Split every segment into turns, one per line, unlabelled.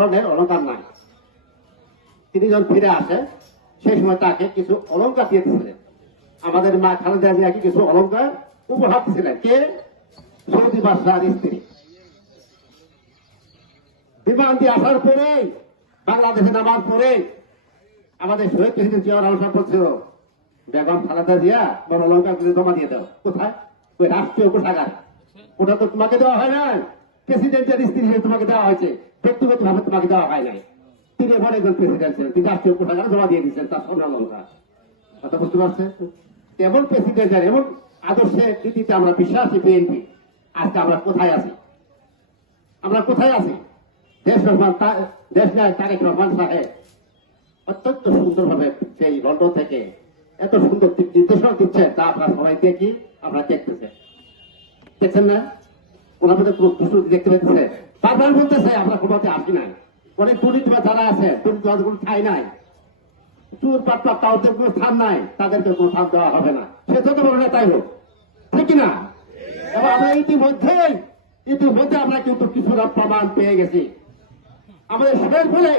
স্বর্ণের অলঙ্কার নাই। তিনি যখন ফিরে আসেন সেই সময় তাকে কিছু অলঙ্কার দিয়ে দিয়েছিলেন। আমাদের মা খালেদা জিয়াকে কিছু অলঙ্কার উপহার দিয়েছিলেন। কে? সৌদি বাদশাহ স্ত্রী। বিমান দিয়ে আসার পরে বাংলাদেশে নামার পরে আমাদের শহীদ প্রেসিডেন্ট জিয়া রহমান বলছিল, বেগম খালেদা জিয়া বড় অলঙ্কার জমা দিয়ে দাও। কোথায়? ওই রাষ্ট্রীয় কোষাগার। ওটা তো তোমাকে দেওয়া হয় না প্রেসিডেন্টের স্ত্রী হিসেবে তোমাকে দেওয়া হয়েছে। ব্যক্তিগত ভাবে তোমাকে দেওয়া হয় নাই। তিনি এবার একজন প্রেসিডেন্ট ছিলেন তিনি রাষ্ট্রীয় কোষাগারে জমা দিয়ে দিচ্ছেন তার স্বর্ণ অলঙ্কার কথা বুঝতে পারছেন? এমন প্রেসিডেন্টের এমন আদর্শের নীতিতে আমরা বিশ্বাসী বিএনপি। আজকে আমরা কোথায় আছি? আমরা কোথায় আছি? দেশ রহমান দেশ নায়ক তারেক রহমান সাহেব, অত্যন্ত সুন্দরভাবে সেই লন্ডন থেকে এত সুন্দর নির্দেশনা দিচ্ছে তা আপনারা সবাই দেখি, আমরা দেখতেছে। দেখছেন না? আমরা ইতিমধ্যে আমরা কিন্তু কিছুটা প্রমাণ পেয়ে গেছি। আমাদের শেষ ফলে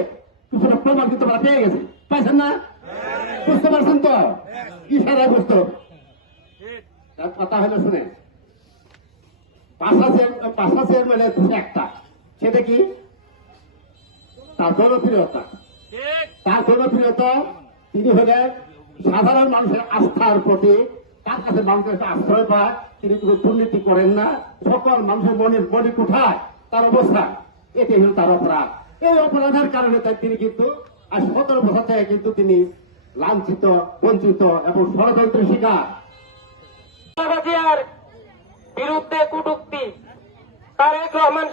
কিছুটা প্রমাণ কিন্তু আমরা পেয়ে গেছি। পাইছেন না? বুঝতে পারছেন তো? ইশারা বুঝতে হবে। তার কথা হলো শুনে। হলেন সাধারণ মানুষের আস্থার প্রতি। তার কাছে মানুষের আশ্রয় পায়। তিনি কোনো দুর্নীতি করেন না। সকল মানুষের মনে মনে কোঠায় তার অবস্থা। এটি হল তার অপরাধ। এই অপরাধের কারণে তিনি কিন্তু আজ সতেরো বছর থেকে কিন্তু তিনি লাঞ্ছিত, বঞ্চিত এবং ষড়যন্ত্রের শিকার।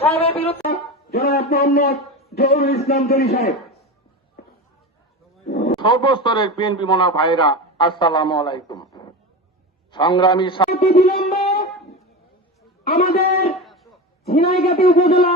কারও বিরুদ্ধে
জনাব মোহাম্মদ জহুরুল ইসলাম জলি সাহেব।
সর্বস্তরের বিএনপি মোনা ভাইরা আসসালাম আলাইকুম। সংগ্রামী
বিলম্ব আমাদের ঝিনাইগাতি উপজেলা